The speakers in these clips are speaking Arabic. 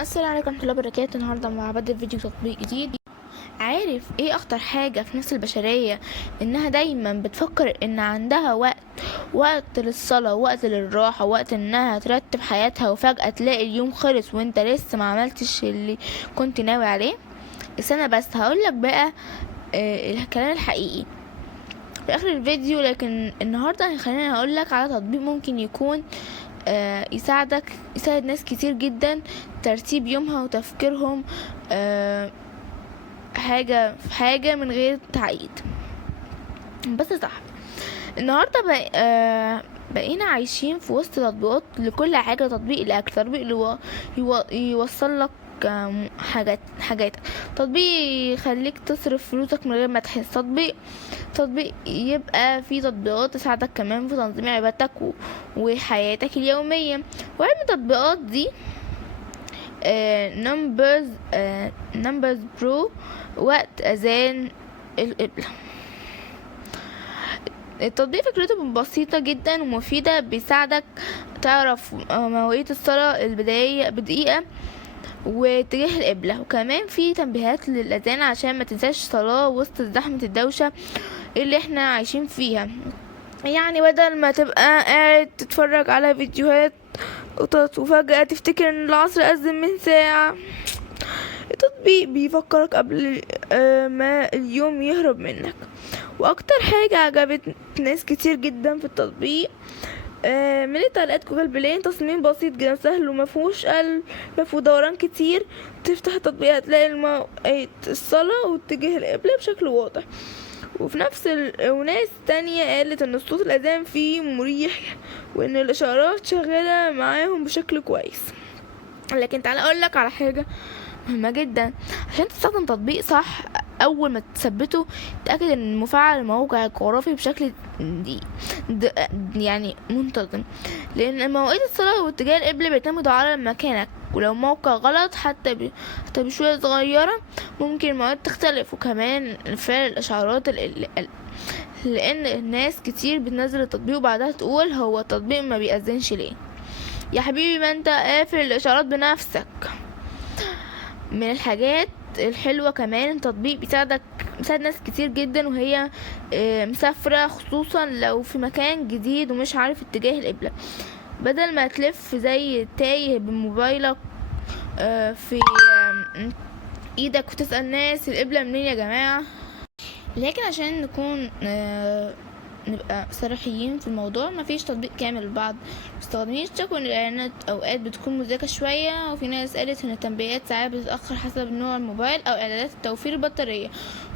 السلام عليكم ورحمة الله وبركاته. النهاردة مع بدء فيديو تطبيق جديد. عارف ايه اخطر حاجة في نفس البشرية؟ انها دايما بتفكر ان عندها وقت للصلاة، وقت للراحة، وقت انها ترتب حياتها، وفجأة تلاقي اليوم خلص وانت لسه ما عملتش اللي كنت ناوي عليه. استنى بس هقولك بقى الكلام الحقيقي في اخر الفيديو. لكن النهاردة خليني هقولك على تطبيق ممكن يكون يساعد ناس كتير جدا ترتيب يومها وتفكيرهم حاجة من غير تعقيد. بس صح، النهاردة بقينا عايشين في وسط تطبيقات لكل حاجة. تطبيق الأكل، تطبيق اللي يوصل لك حاجاتك، تطبيق يخليك تصرف فلوسك من غير ما تحس، تطبيق يبقى في تطبيقات تساعدك كمان في تنظيم عبادتك وحياتك اليومية. وعلم التطبيقات دي نمبرز برو، وقت أذان القبلة. التطبيق فكرته بسيطة جدا ومفيدة، بيساعدك تعرف مواعيد الصلاة البدائية بدقيقة واتجاه القبلة، وكمان في تنبيهات للأذان عشان ما تنساش صلاة وسط زحمة الدوشة اللي احنا عايشين فيها. يعني بدل ما تبقى قاعد تتفرج على فيديوهات قطط وفجأة تفتكر ان العصر أذن من ساعة، التطبيق بيفكرك قبل ما اليوم يهرب منك. واكتر حاجة عجبت ناس كتير جدا في التطبيق من التعليقات جوجل بلاي، تصميم بسيط جدا سهل ومفهوش قلب ودوران كتير. تفتح التطبيق هتلاقي مواعيد الصلاة واتجاه القبلة بشكل واضح. وفي وناس تانية قالت ان صوت الاذان فيه مريح وان الاشارات شغالة معاهم بشكل كويس. لكن تعالى اقولك على حاجة مهمة جدا عشان تستخدم تطبيق صح. اول ما تثبته تأكد ان مفعل الموقع الجغرافي بشكل يعني منتظم، لان مواعيد الصلاة واتجاه القبلة بيعتمدوا على مكانك، ولو موقع غلط حتى بشوية صغيرة ممكن المواعيد تختلف. وكمان فعل الاشعارات لان الناس كتير بتنزل التطبيق وبعدها تقول هو التطبيق ما بيأذنش ليه. يا حبيبي ما انت قافل الاشعارات بنفسك. من الحاجات الحلوة كمان التطبيق بيساعد ناس كتير جدا وهي مسافرة، خصوصا لو في مكان جديد ومش عارف اتجاه القبلة. بدل ما تلف زي تايه بموبايلك في ايدك وتسأل ناس القبلة منين يا جماعة. لكن عشان نكون نبقى صريحين في الموضوع، مفيش تطبيق كامل. لبعض المستخدمين اشتكوا ان الاعلانات اوقات بتكون مزعجة شوية، وفي ناس قالت ان التنبيهات ساعات بتتأخر حسب نوع الموبايل او اعدادات توفير البطارية.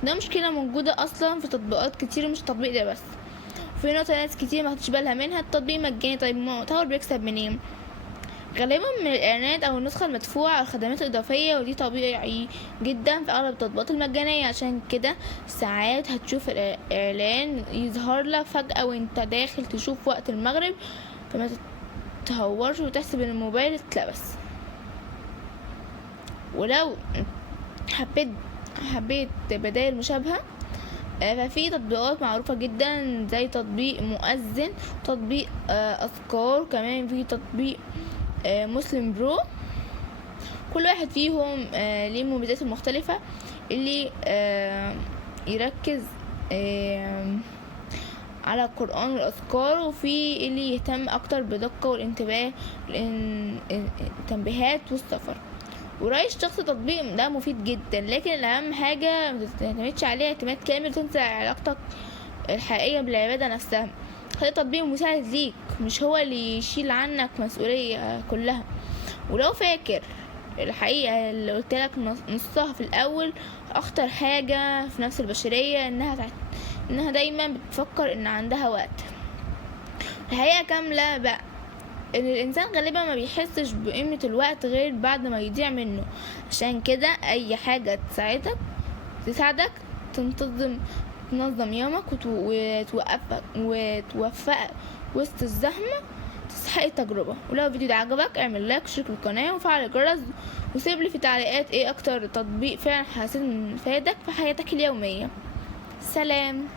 ده مشكلة موجودة اصلا في تطبيقات كتير، مش التطبيق ده بس. وفي نقطة ناس كتير ما خدتش بالها منها، التطبيق مجاني، طيب مطور بيكسب منين؟ غالبا من الاعلانات او النسخة المدفوعة او الخدمات الاضافية، ودي طبيعي جدا في اغلب التطبيقات المجانية. عشان كده ساعات هتشوف الاعلان يظهر لك فجأة وانت داخل تشوف وقت المغرب، فما تتهورش وتحسب ان الموبايل اتلبس. ولو حبيت بدائل مشابهة ففي تطبيقات معروفة جدا زي تطبيق مؤذن، تطبيق اذكار، كمان في تطبيق مسلم برو. كل واحد فيهم ليه مميزات مختلفة، اللي يركز على القرآن والأذكار، وفي اللي يهتم أكتر بدقة والانتباه التنبيهات والسفر. ورأي الشخص التطبيق ده مفيد جدا، لكن الأهم حاجة متعتمدش عليه اعتماد كامل، تنسى علاقتك الحقيقية بالعبادة نفسها. خلي التطبيق مساعد ليك، مش هو اللي يشيل عنك مسؤولية كلها. ولو فاكر الحقيقة اللي قلتلك نصها في الأول، أخطر حاجة في نفس البشرية إنها دايما بتفكر إن عندها وقت. الحقيقة كاملة بقى إن الإنسان غالبا ما بيحسش بقيمة الوقت غير بعد ما يضيع منه. عشان كده أي حاجة تساعدك تنظم يومك وتوفقك وسط الزحمة تستحق التجربة. ولو الفيديو ده عجبك اعمل لايك واشترك القناة وفعل الجرس، وسيب لي في تعليقات ايه اكتر تطبيق فعلا حسيت فادك في حياتك اليومية. سلام.